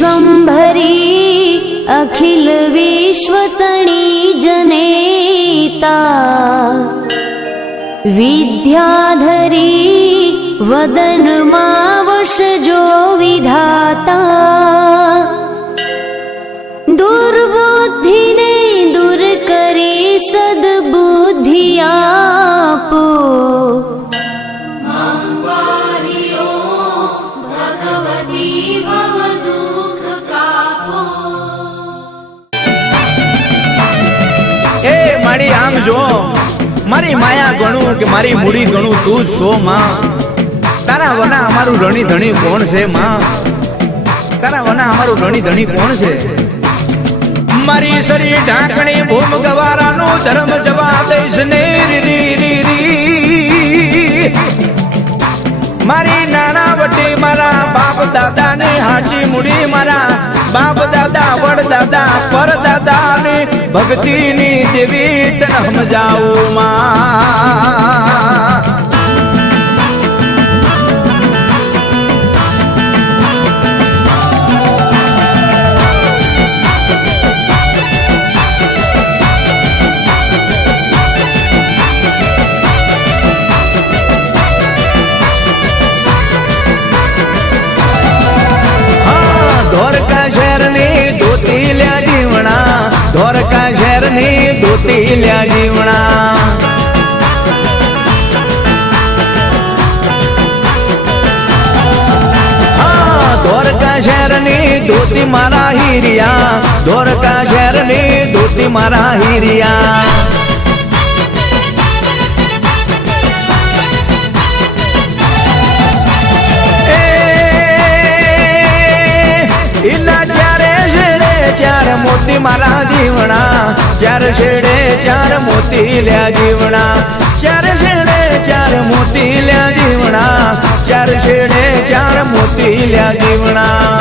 विश्वंभरी अखिल विश्वतणी जनेता विद्याधरी वदन मावश जो विधाता दुर्बुद्धि ने दूर करे सद्बुद्धि आपो मारी आम जो मारी माया गणु के मारी मूड़ी गणु तू छो मां तारा वना हमारू ऋणी धणी कौन से मां तारा वना हमारू ऋणी धणी कौन से मारी सरी ढाकणी भूम गवारा नो धर्म जवाब देश ने री री री मारी नाना वटी मारा बाप दादा ने हाची मुड़ी मारा बाप दादा वड़ दादा पर दादा ने भक्ति नी देवी तन हम जाऊ मां ધોતી લ્યા જીવણા ધોરકા શહેરની ધોતી મારા હીરિયા ધોરકા શહેરની ધોતી મારા હીરિયા ઇના ચારે શેડે ચાર મોતી મારા જીવણા ચાર શેડે ચાર મોતી લ્યા જીવણા ચાર શેડે ચાર મોતી લ્યા જીવણા ચાર શેડે ચાર મોતી લ્યા જીવણા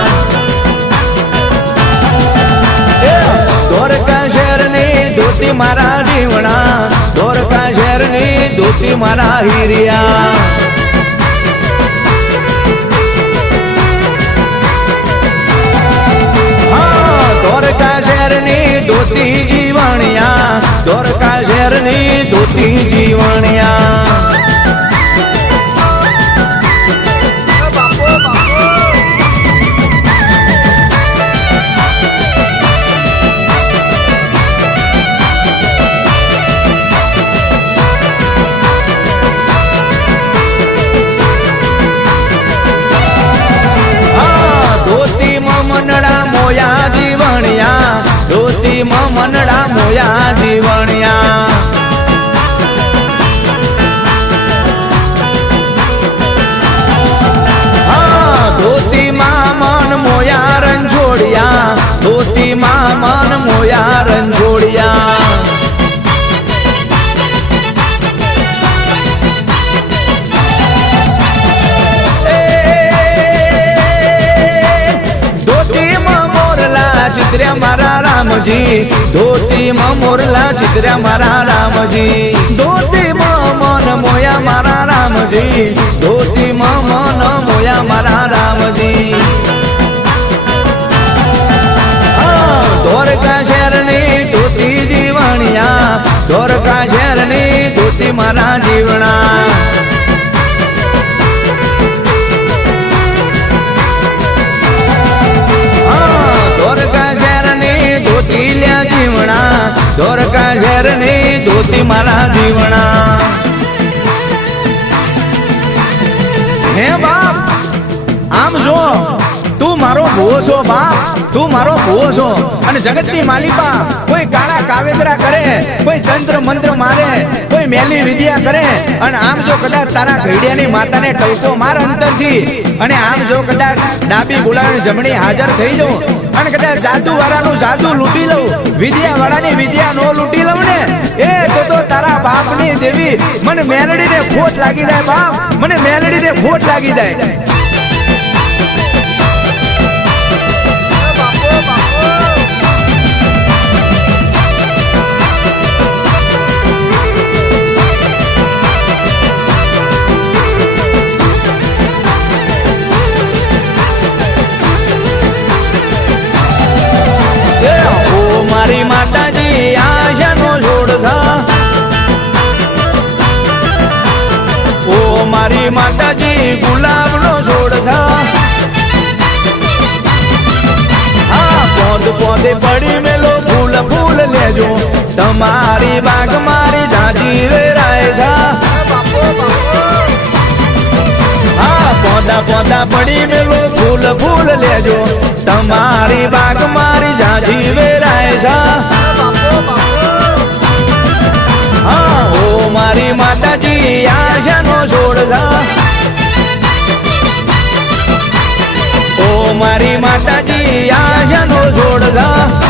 ધોરકા શહેરની ધોતી મારા જીવણા ધોરકા શહેરની ધોતી મારા હીરિયા ધોરકા શહેરની ધોતી જીવણિયા ધોરકા શહેરની ધોતી જીવણિયા મનડા મોયા જીવણિયા ધોતી મનડા મોયા જીવણિયા ધોતી માં મન મોયા રંજોડિયા ધોતી માં મન મોયા રંજોડિયા ચિત્ર્યા મારા રામજી ધોતી માં મોરલા ચિત્ર્યા મારા રામજી ધોતી માં મન મોયા મારા રામજી ધોતી માં મન મોયા મારા રામજી ધોરકા શહેરની ધોતી જીવણિયા ધોરકા શહેરની ધોતી મારા જીવણા ધોતી લ્યા જીવણા ધોરકા શહેરની ધોતી મારા જીવણા હે બાપ આમ જો તું મારો ભૂવો છો બાપ તું મારો ભૂવો છો અને જગતની માલિકા કોઈ કાળા કાવેગરા કરે કોઈ તંત્ર મંત્ર મારે કોઈ મેલી વિદ્યા કરે અને આમ જો કદાચ તારા ઘડિયાની માતાને ટવકો માર અંતરથી અને આમ જો કદાચ ડાબી ગુલાબી જમણી હાજર થઈ જાઉં અને કદાચ જાદુ વાળાનું જાદુ લૂંટી લઉં વિદ્યા વાળાની વિદ્યા નો લૂંટી લઉં ને એ તો તારા બાપની દેવી મને મેલડીને ખોટ લાગી જાય બાપ મને મેલડીને ખોટ લાગી જાય મારી માતાજી આશાનો છોડ થા ઓ મારી માતાજી ગુલાબનો છોડ થા હા પોંદ પોંદે પડી મેલો ફૂલ ફૂલ લેજો તમારી બાગ મારી જાજી વેરાય છા હા પોંદા પોંદા પડી મેલો ફૂલ ફૂલ લેજો તમારી બાગ મારી જાજી વેરાય છા હા ઓ મારી માતાજી આશાનો છોડ થા ઓ મારી માતાજી આશાનો છોડ થા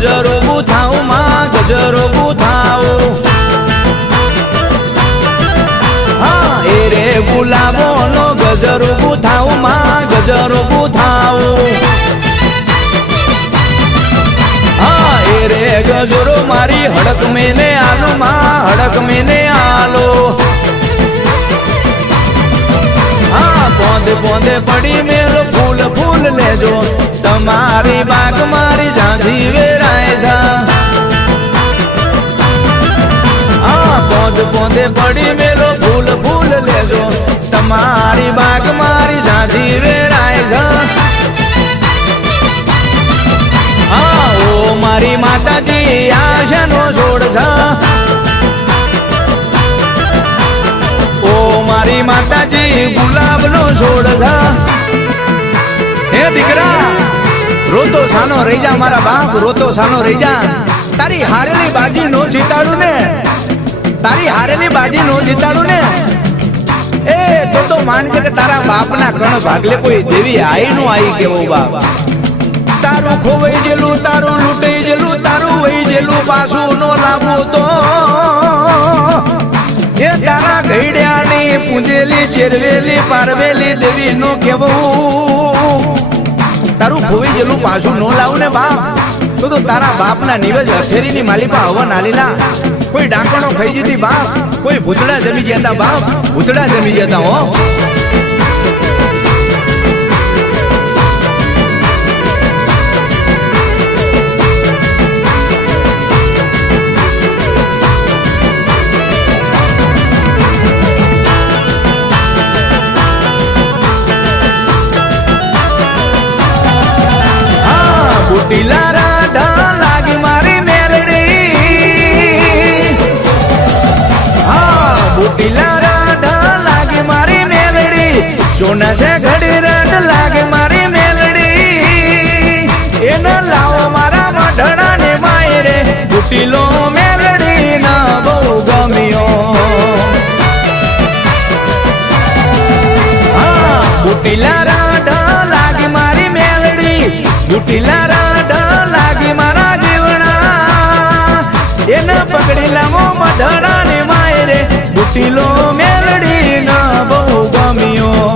ગજરો બુથાવું માં ગજરો બુથાવું હા એ રે ગુલાબો નો ગજરો બુથાવું માં ગજરો બુથાવું હા એ રે ગજરો મારી હડક મેને આલો માં હડક મેને આલો હા પોંદે પોંદે પડી મેલો તમારી બાગ મારી ઝાંઝી વેરાય છે પોંદ પોંદે પડી મેલો ફૂલ ફૂલ લેજો તમારી બાગ મારી ઝાંઝી વેરાય છે ઓ મારી માતાજી આશાનો છોડ છે ઓ મારી માતાજી ગુલાબનો છોડ છે હે દીકરા રોતો સાનો રહી જા મારા બાપ રોતો સાનો રહી જા તારી હારેલી બાજી નો જીતાડું ને તારી હારેલી બાજી નો જીતાડું ને એ તો માનજે કે તારા બાપના કણ ભાગલે કોઈ દેવી આઈ નો આઈ કેવો બાપ તારું ખોવાઈ જેલું તારું લૂંટાઈ જેલું તારું વહી જેલું પાછું નો લાવો તો એ તારા ઘડિયાની પૂંજેલી ચેરવેલી પારવેલી દેવી નો કેવું તારું ખોવાઈ જેલું પાછું નો લાવું ને બાપ તો તારા બાપના નિવેજ હથેરીની માલિપા હવા નાલીલા કોઈ ડાકણો ખાઈ જતી બાપ કોઈ ભૂતડા જમી જતા બાપ ભૂતડા જમી જતા હો બુટીલારા ઢા લાગી મારી મેલડી બુટીલારા ઢા લાગી મારી મેલડી સોના છે ઘડી રડ લાગે મારી મેલડી એને લાવો મારા મઢડા ને માયરે બુટીલો મેલડી ના બહુ ગમ્યો બુટીલારા ઢા લાગી મારી મેલડી બુટીલારા લાગી મારા જીવણા એને પકડી લાવો મઢડા ને માયરે બુટીલો મેલડી ના બહુ ગમ્યો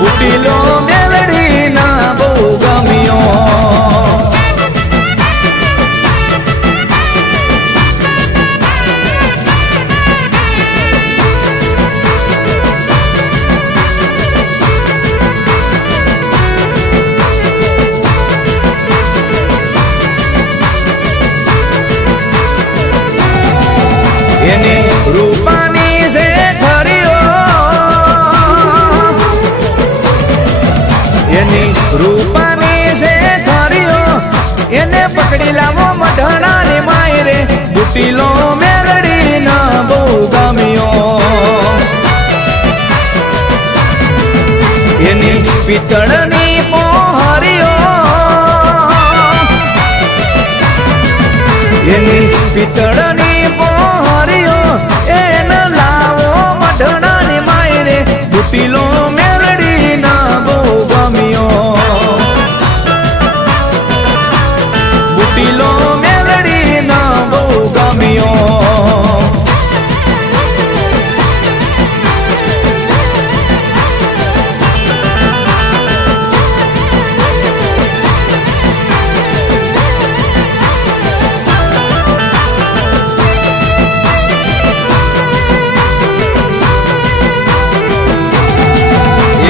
બુટીલો મેલડી ના બહુ ગમ્યો એની રૂપાની છે ખરીઓ એની રૂપાની છે ખરીઓ એને પકડી લાવો મઢડા ને માયરે બુટીલો મેલડી ના બહુ ગમ્યો એની પિત્તળની પોહરીઓ એની પિત્તળની એને લાવો મઢડા ને માયરે બુટીલો મેલડી ના બહુ ગમ્યો બુટીલો મેલડી ના બહુ ગમ્યો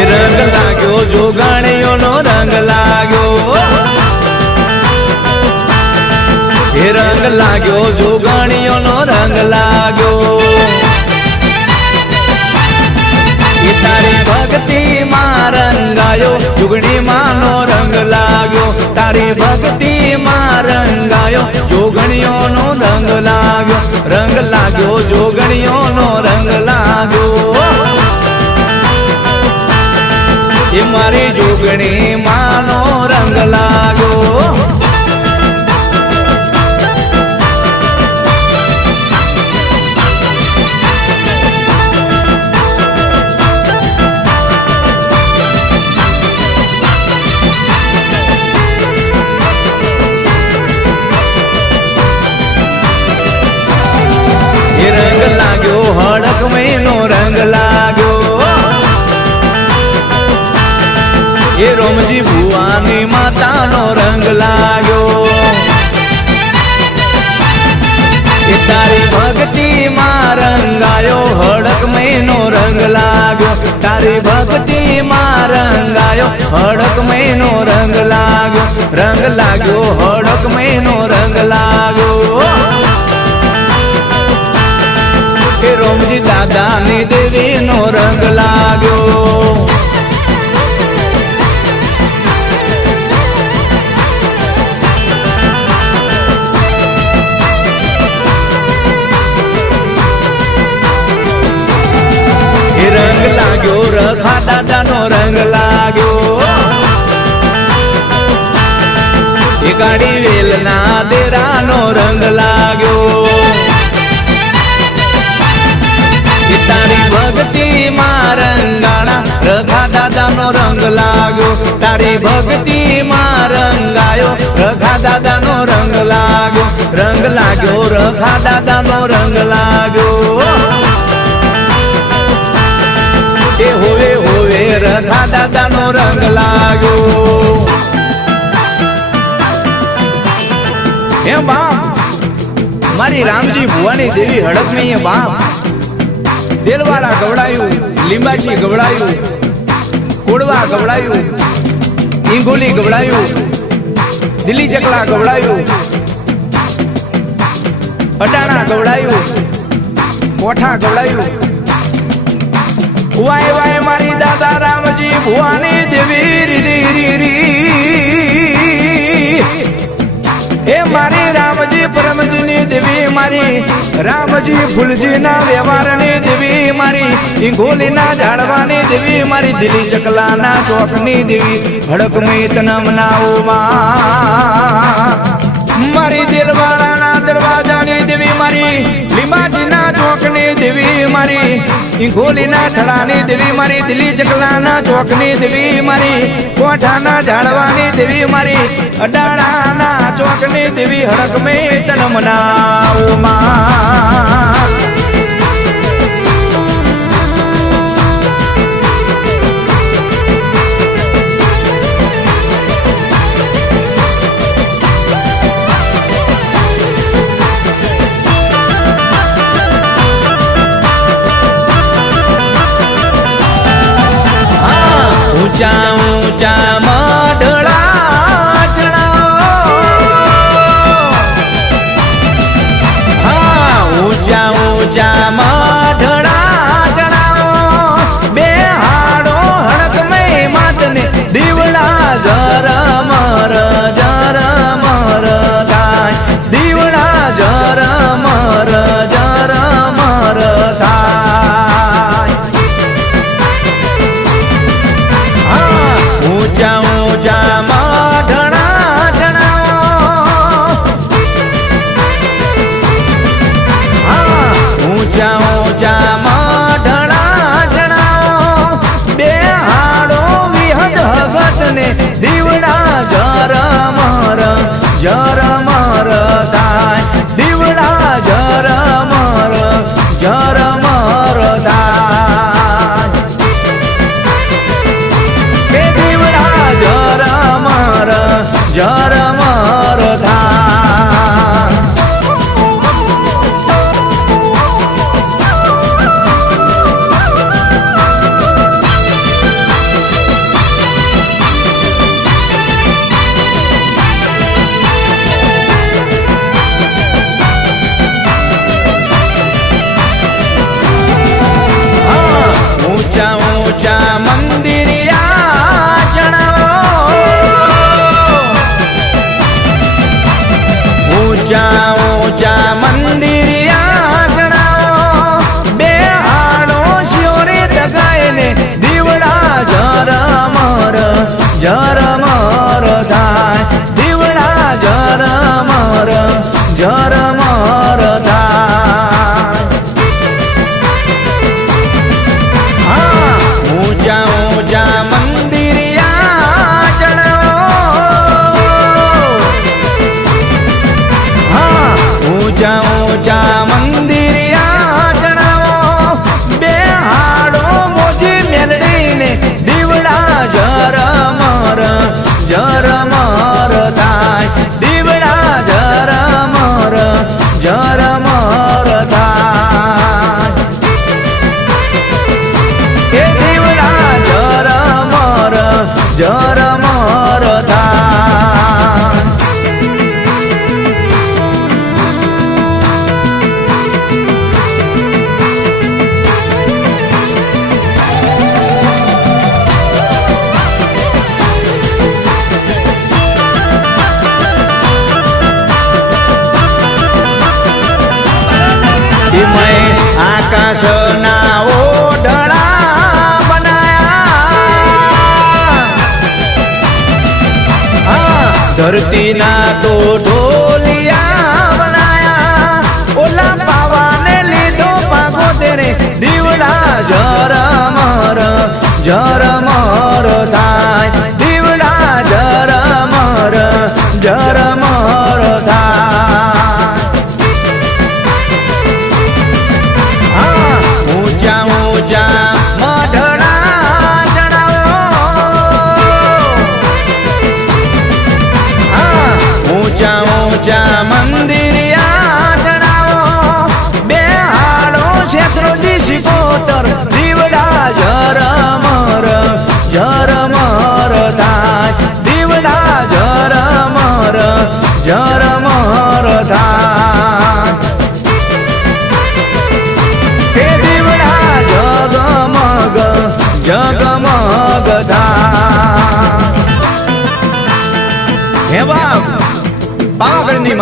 રંગ લાગ્યો જોગાણીઓ નો રંગ લાગ્યો એ રંગ લાગ્યો જોગાણીઓ નો રંગ લાગ્યો એ તારી ભક્તિ માં રંગાયો જોગણી માં નો રંગ લાગ્યો તારી ભક્તિ માં રંગાયો જોગણીઓ નો રંગ લાગ્યો જોગણીઓ નો રંગ લાગ્યો એ મારી જોગણી માનો રંગ લાગ્યો એ રંગ લાગ્યો હડક મહિનો રંગ લાગ્યો એ રોમજી ભુવાની માતાનો રંગ લાગ્યો એ તારી ભક્તિ માં રંગાયો હડક મહિનો રંગ લાગ્યો તારી ભક્તિ માં રંગાયો હડક મહિનો રંગ લાગ્યો હડક મહિનો રંગ લાગ્યો એ રોમજી દાદાની દેવીનો રંગ લાગ્યો એ રંગ લાગ્યો રખા દાદાનો રંગ લાગ્યો એ ગાડી વેલના દેરાનો રંગ લાગ્યો એ તારી ભક્તિ માં રંગાણા રખા દાદાનો રંગ લાગ્યો તારી ભક્તિ માં રંગાયો રખા દાદાનો રંગ લાગ્યો રખા દાદાનો રંગ લાગ્યો એ હોવે હોવે રખા દાદાનો રંગ લાગ્યો હે બાપ મારી રામજી ભુવાની દેવી હડક નહીં બાપ દેલવાડા ગવડાયું લીંબાચી ગવડાયું કોડવા ગવડાયું ઈંગોલી ગવડાયું દિલ્હી ચકલા ગવડાયું અડાણા ગવડાયું કોઠા ગવડાયું વાય વાય મારી દાદા રામજી ભુવાની દેવી રી એ મારી રામજી પરમજીની દેવી મારી રામજી ફૂલજીના વ્યવહારની દેવી મારી ઈંગોલીના ઝાડવાની દેવી મારી દિલ્હી ચકલાના ચોકની દેવી હડકમી તનમનાઓ મારી દિલવાળાના દરવાજાની દેવી મારી લીંબાજીના ચોકની દેવી મારી ઈંગોલીના થડાની દેવી મારી દિલ્હી ચકલાના ચોકની દેવી મારી કોઠાના ઝાડવાની દેવી મારી અડાણાના ચોકની દેવી હડકમે તન મનાવો માં ઊંચા ઊંચા મઢડા ચડાવો હા ઊંચા ઊંચા મઢડા ચડાવો બે હાડો હડકમે માતને દીવડા ઝરમર થાય દીવડા ઝરમર થાય ઊંચા ઊંચા મઢડા ચડાવો હા ઊંચા ઊંચા મઢડા ચડાવો બે હાડો વિહદ હગતને દીવડા ઝરમર થાય દીવડા ઝરમર થાય ઝરમર થાય ઊંચા ઊંચા મંદિરિયા ઊંચા ઊંચા મંદિરિયા ચડાવો બે હાડો શિયોરી દગાઈને દીવડા ઝરમર થાય દીવડા ઝરમર થાય હા ઊંચા ઊંચા મંદિરિયા ચડાવો હા ઊંચા ઊંચા મંદિરિયા ચડાવો બે હાડો મોજી મેલડીને દીવડા ઝરમર થાય દીવડા ઝરમર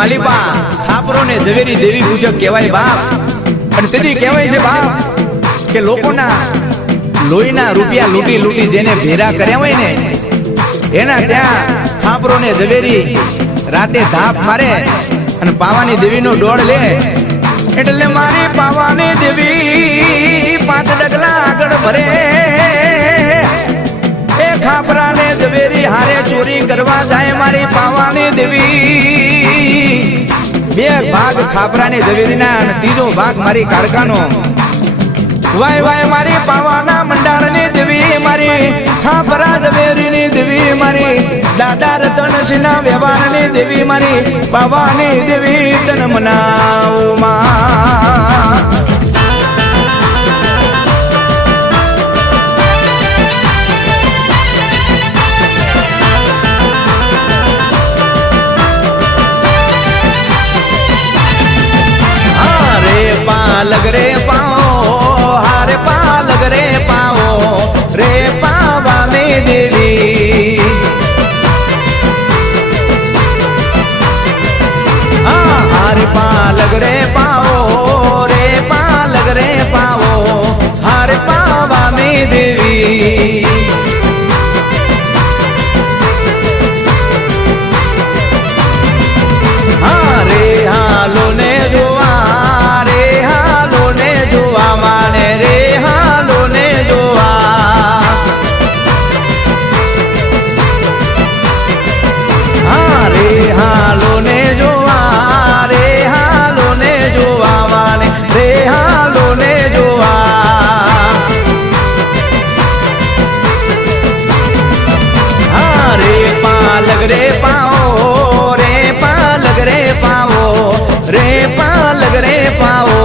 માલિપા ખાપરો ને ઝવેરી દેવી પૂજક કહેવાય બાપ. અને તેથી કહેવાય છે બાપ કે લોકોના લોહીના રૂપિયા લૂંટી લૂંટી જેને ભેરા કર્યા હોય ને એના ત્યાં ખાપરો ને ઝવેરી રાતે ધાપ મારે અને પાવાની દેવીનો ડોળ લે. એટલે મારી પાવાની દેવી 5 ડગલા આગળ ભરે. એ ખાપરા ને ઝવેરી હારે ચોરી કરવા જાય મારી પાવાની દેવી. 2 ભાગ ખાપરા ને ઝવેરીના અને 3જો ભાગ મારી કાળકાનો. વાય વાય મારી પાવાના મંડાળની દેવી મારી ખાપરા ઝવેરીની દેવી મારી દાદા રતનસિંહના વ્યવહારની દેવી મારી પાવાની દેવી તન મનાવમાં. પાલગ રે પાઓ હારે પાલગ રે પાઓ રે પાવાની દેવી. હારે પાલગ રે પાઓ રે પાલગ રે પાઓ હારે પાવાની દેવી. હારે હાલો ને જોવા માને રે હાલો ને જોવા. રે હાલો ને જોવા રે હાલો ને જોવા માને રે હાલો ને જોવા. રે પાલગ રે પાઓ રે પાલગ રે પાઓ રે પાલગ રે પાઓ.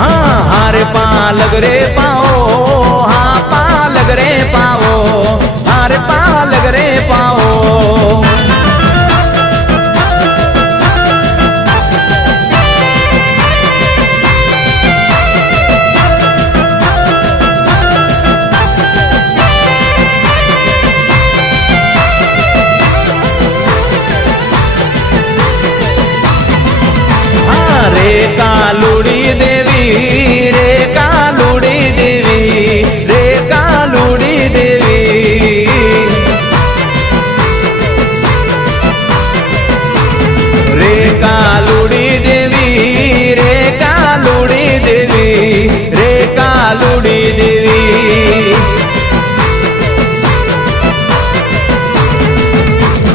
હારે પાલગ રે પાઓ હા પાલગ રે પાઓ હારે પાલગ રે પાઓ. રે કાલુડી દેવી રે કાલુડી દેવી રે કાલુડી દેવી. રે કાલુડી દેવી રે કાલુડી દેવી રે કાલુડી દેવી.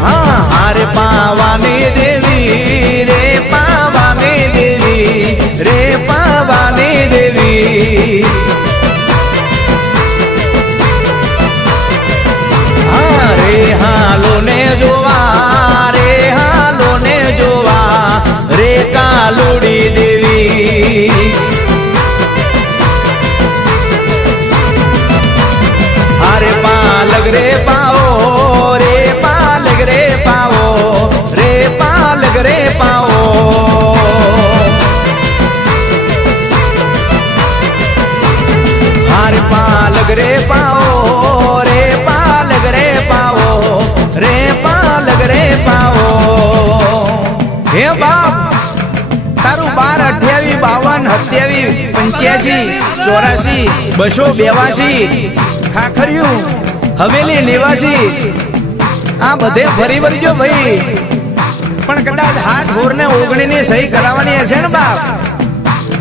હારે પાવાની દેવી રે પાવાની દેવી રે પાવાની દેવી. રે હાલો ને જોવા રે હાલો ને જોવા રે કાલુડી દેવી. હારે પાલગ રે પાઓ રે પાલગ રે પાઓ રે પાલગ રે પાઓ. હારે પાલગ રે પાઓ રે પાલગ રે પાઓ રે પાલગ રે પાઓ. હે બાપ તારું 12 28 52 27 85 84 282 ખાખર્યું હવેલી નિવાસી આ બધે ફરી વળજો ભાઈ. પણ કદાચ હાથ ઘોરને 19 ની સહી કરાવવાની હશે ને બાપ.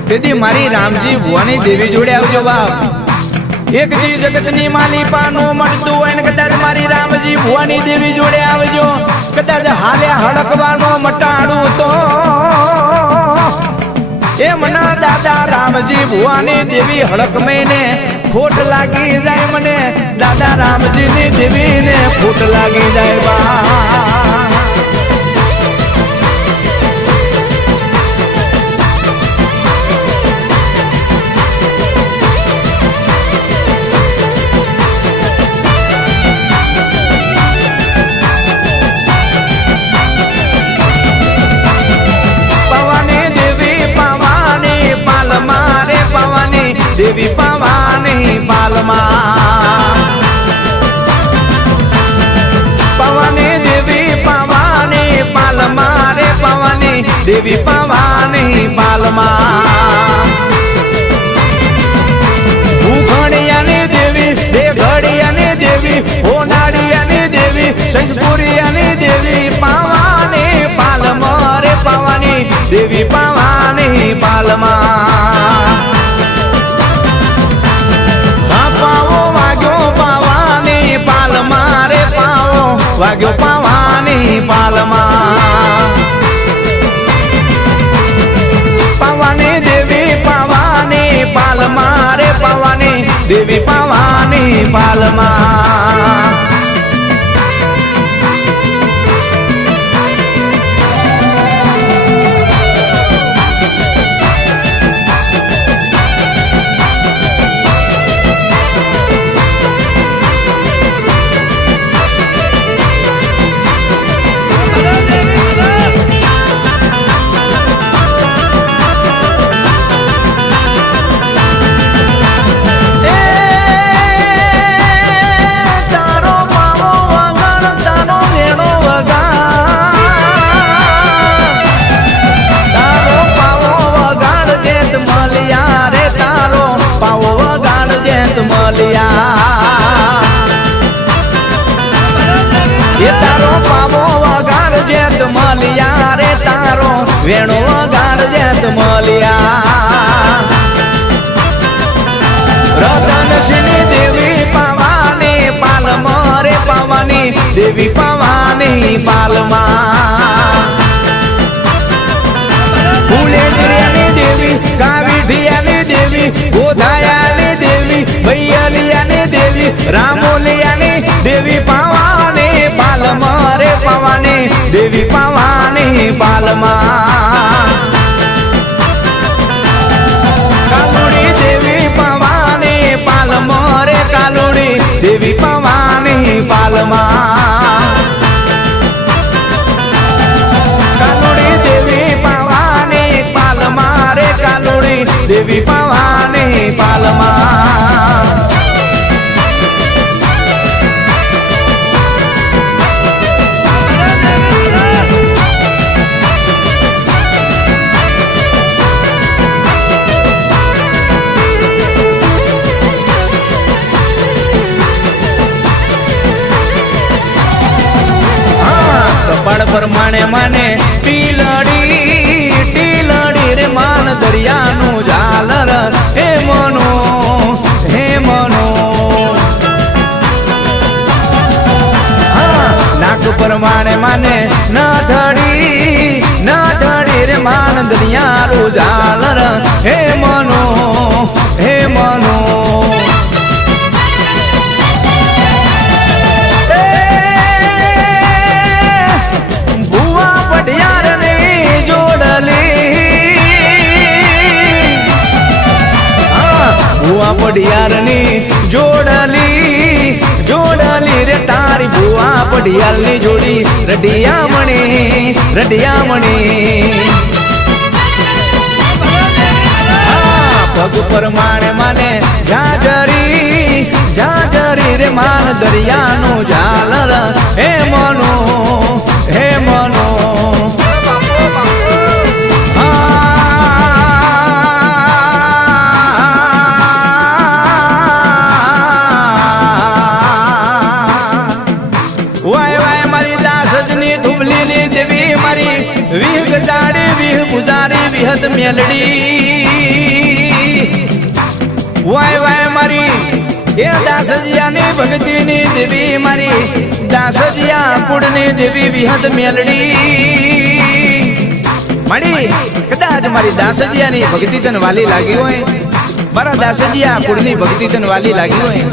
તેથી મારી રામજી ભુવાની દેવી જોડે આવજો બાપ. એક દી જગતની માલિપા નો મળતું હોય ને કદાચ મારી રામજી ભુવાની દેવી જોડે આવજો. કદાચ હાલે હડકવાનો મટાડું તો એ મના દાદા રામજી ભુવાની દેવી હડક મહિને ખોટ લાગી જાય મને. દાદા રામજી ની દેવી ને ખોટ લાગી જાય બા. દેવી પાવાની પાલમાં. પવાની દેવી પાવાની પાલમાં રે પવાની દેવી પાવાની પાલમાં ઉઘડિયાની દેવી દેઘડિયાની દેવી હોનાડિયાની દેવી સંજપુરિયાની દેવી પાવાની પાલમાં રે પાવાની દેવી પાવાની પાલમાં પાવો વાગ્યો પાવાની પાલમાં રે પાવો વાગ્યો પાવાની પાલમાં પાવાની દેવી પાવાની પાલમાં રે પાવાની દેવી પાવાની પાલમાં તારો પાવો વગાડ જેત મલિયા રે તારો વેણો વગાડ જેત મલિયા રતનસિંહની દેવી પાવાની પાલમાં રે પાવાની દેવી પાવાની પાલમાં ફૂલેન્દ્રિયાની દેવી કાવીઠિયાની દેવી ગોધાયાની દેવી ભૈયલિયાની દેવી રામોલિયાની દેવી પાવાની પાલમાં રે પાવાની દેવી પાવાની પાલમાં કાલુડી દેવી પાવાની પાલમાં રે કાલુડી દેવી પાવાની પાલમાં કાલુડી દેવી પાવાની પાલમાં રે કાલુડી દેવી પાવાની પાલમાં કપાળ પ્રમાણે માને ટીલડી રે માન દરિયાનું ઝાલર હે મનો નાક પ્રમાણે માને નાથડી રે માન દરિયાનું ઝાલર હે મનો પડિયારની જોડલી રે તારી ભુવા પડિયાલની જોડી રડિયામણી પગ પ્રમાણે માને ઝાંઝરી રે માન દરિયાનું ઝાલર હે મનો વિહ ગજાડી વિહ પુજારી વિહત મેલડી વાય મારી એ દાસજીયાની ભક્તિની દેવી મારી દાસજીયા કુળની દેવી વિહત મેલડી મારી કદાચ મારી દાસજીયાની ભક્તિ તને વાલી લાગી હોય મારા દાસજીયા કુળની ભક્તિ તને વાલી લાગી હોય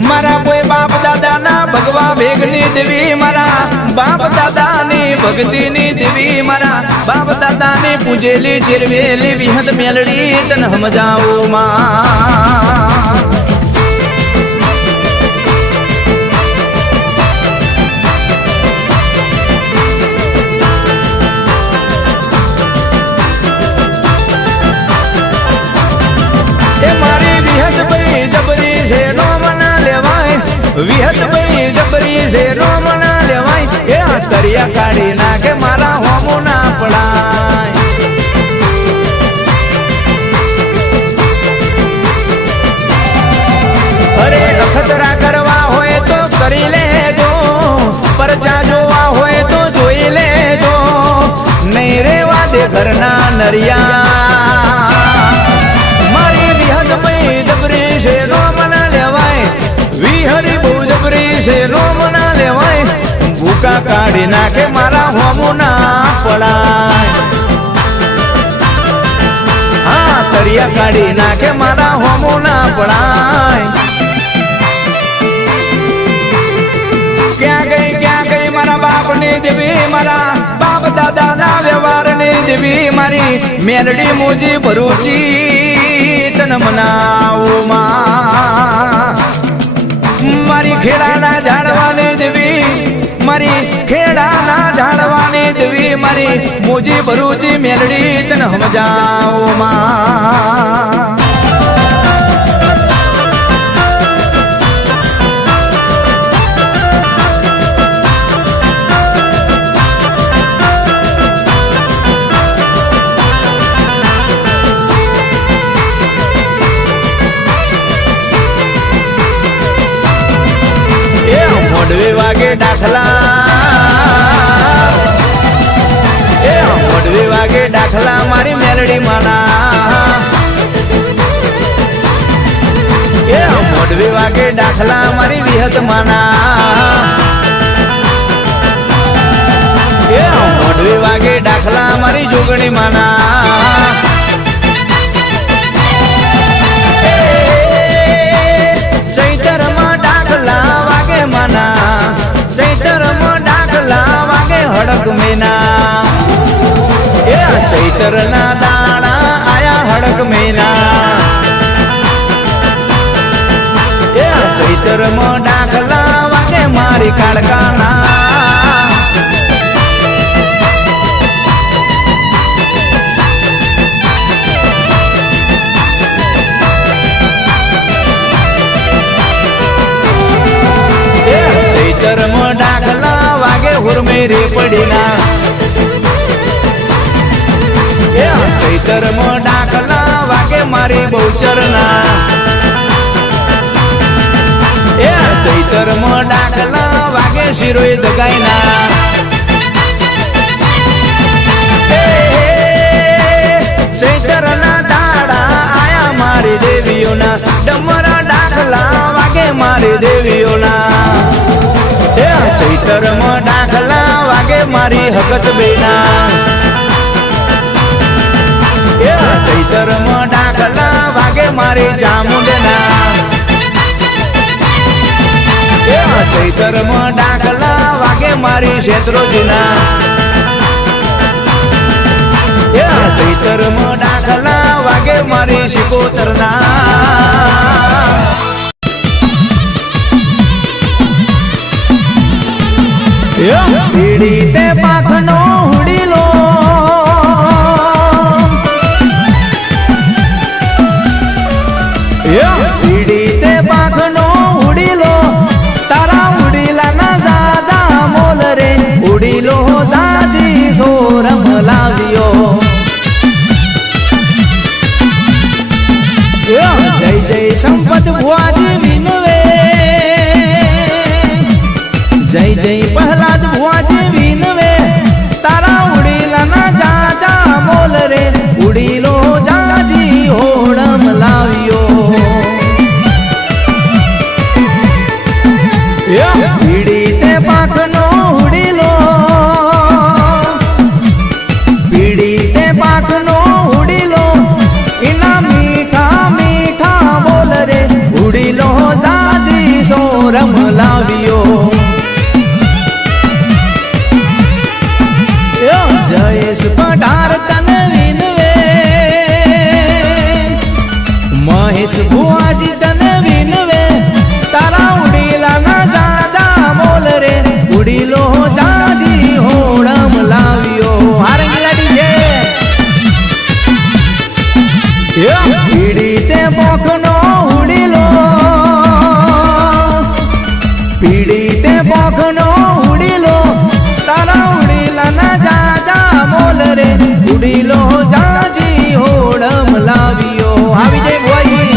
મારા કોઈ બાપ દાદાના ભગવા ભેગની દેવી મારા બાપ દાદાની ભક્તિની દેવી મારા બાપ દાદાની પૂજેલી ચિરવેલી વિહત મેલડી તને સમજાવો માં વિહત ભાઈ જબરી છે રોમ ના લેવાય એ તરિયા કાઢી નાખે મારા હોમો ના પડાય અરે અખતરા કરવા હોય તો કરી લેજો પરચા જોવા હોય તો જોઈ લેજો નહીં રેવા દે ઘરના નરિયા મારી વિહદ ભાઈ જબરી છે રોમ ના લેવાય વિહરી બહુ જબરી છે રોમ ના લેવાય ભૂકા કાઢી નાખે મારા હોમો ના પડાય હા તરિયા કાઢી નાખે મારા હોમો ના પડાય ક્યાં ગઈ મારા બાપ ની દેવી મારા બાપ દાદા ના વ્યવહાર ની દેવી મારી મેલડી મોજી ભરૂચી તન મનાવો માં મારી ખેડાના ઝાડવાની દેવી મારી ખેડાના ઝાડવાની દેવી મારી મોજી ભરૂચી મેલડી તન સમજાવો માં મોઢવે વાગે દાખલા એ મોઢવે વાગે દાખલા મારી મેલડી માના એ મોઢવે વાગે દાખલા મારી વિહત માના એ મોઢવે વાગે દાખલા મારી જોગણી માના ચૈતરમાં દાખલા વાગે માના ચૈતરમાં દાખલા વાગે હડક મેના એ ચૈતરના દાણા આયા હડક મેના એ ચૈતરમાં દાખલા વાગે મારી કાળકાના ચૈતરમાં દાખલા વાગે હુરમેરી પડીના એ ચૈતરમાં દાખલા વાગે મારી બહુચરના એ ચૈતરમાં દાખલા વાગે શિરોય જગાઈના ચૈતરના દાડા આયા મારી દેવીઓના ડમરા દાખલા વાગે મારી દેવીઓના ચૈતરમાં દાખલા વાગે મારી હકત બેના ચૈતરમાં દાખલા વાગે મારી ચામુંડના ચૈતરમાં દાખલા વાગે મારી શેત્રોજીના ચૈતરમાં દાખલા વાગે મારી શિકોતરના પીડી તે પાખનો હુડીલો પીડી તે પાખનો હુડીલો તારા ઉડીલા ના જાજા મોલ રે ઉડીલો જાજી સોરમ લાવ્યો જય જય સંપત ભુવાજી વિનવે જય જય પ્રહલાદ ભુવાજી વિનવે તારા ઉડીલા ના જાજા મોલ રે ઉડીલો જાજી હોડમ લાવ્યો પીડી તે પાખનો ઉડીલો પીડી તે પાખનો ઉડીલો એના મીઠા મીઠા બોલ રે ઉડીલો જાજી સોરમ લાવ્યો જયેશ પઢાર તન વિનવે મહેશ ભુવાજી તન વિનવે તારા ઉડીલા ના જાજા મોલ રે ઉડીલો જાજી હોડમ લાવ્યો હારંગલાડી છે પીડી તે પોખનો ઉડીલો પીડી તે પોખનો ઉડીલો તારા ઉડીલાના જાજા મોલ રે ઉડીલો જાજી હોડમ લાવ્યો આવી જય ભુવાજી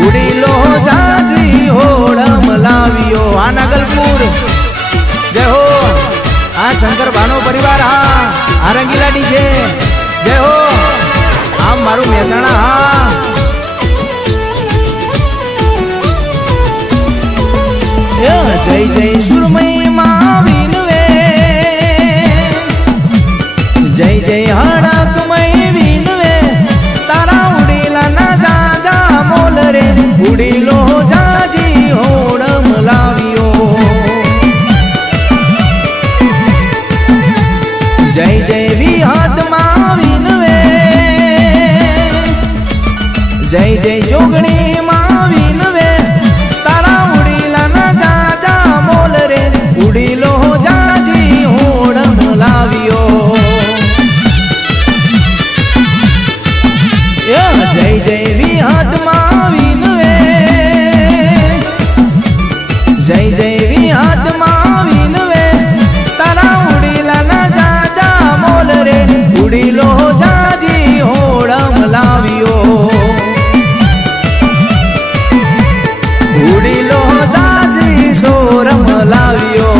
ઉડીલો જાજી હોડમ લાવ્યો આ નાગલપુર જય હો આ શંકર ભાનો પરિવાર આ રંગીલાડી છે જય હો આમ મારું મહેસાણા જય જય સુરમય માં વિનવે જય જય હડકમય વિનવે તારા ઉડીલાના જાજા મોલ રે ઉડીલો જાજી હોડમ લાવ્યો જય જય વિહતમાં વિનવે જય જય જોગણી માં વિનવે તારા ઉડીલાના જાજા મોલ રે ઉડીલો જાજી હોડમ લાવ્યો જય જય વિહતમાં વિનવે જય જય વિહતમાં વિનવે તારા ઉડીલાના જાજા મોલ રે ઉડીલો જાજી હોડમ લાવ્યો ઉડીલો જાજી સોરમ લાવ્યો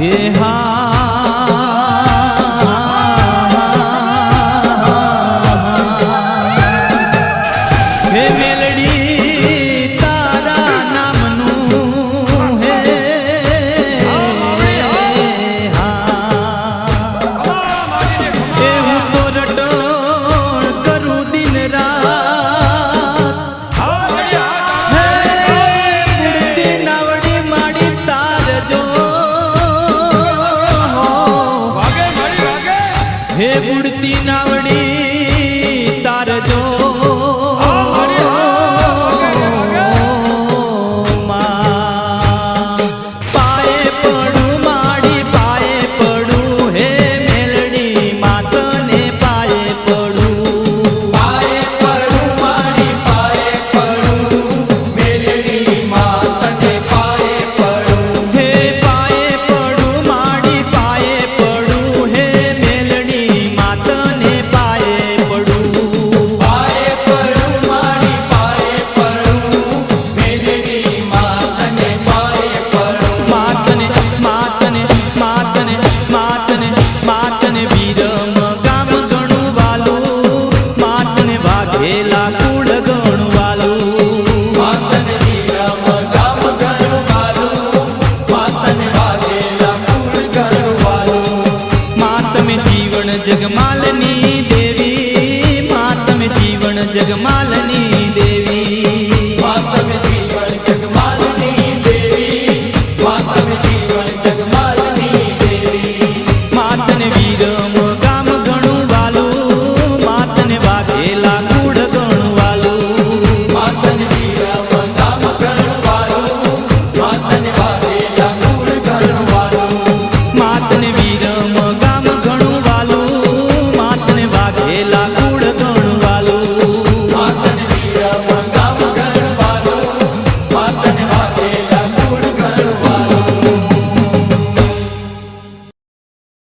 એ હા